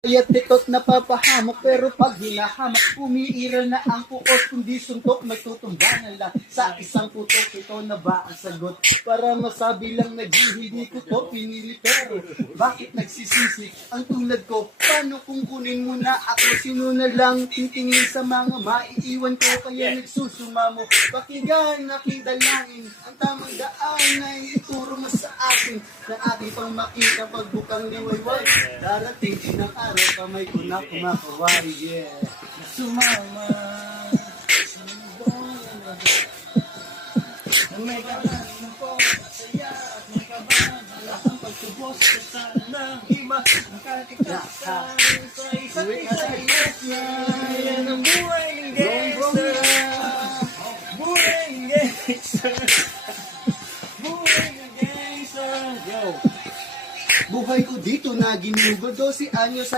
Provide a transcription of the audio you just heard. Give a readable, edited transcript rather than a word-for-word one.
Kaya't ito't napapahamak, pero pag hinahamak, umiiral na ang puot, kundi suntok, may tutumbangan lang. Sa isang putok, ito na ba ang sagot? Para masabi lang na hindi ko to pinili, pero bakit nagsisisi ang tulad ko? Paano kung kunin mo na ako? Sino na lang titingin sa mga maiiwan ko? Kaya nagsusumamo, pakinggan, nakidalangin ang tamang daan ay ituro mo sa akin, na aking pang makita pagbukang liwayway. Darating din ang araw, kamay ko na kumakawari, yeah. Sumama sa mundong na may kalahin ko, saya at may kabahan, ang pagtubos ko sana iba, nakakikasal sa isa't isa, yes, yan ang buhay ng gangster, buhay ng gangster, buhay ng gangster, yo. Buhay ko dito na ginugol 12 anyos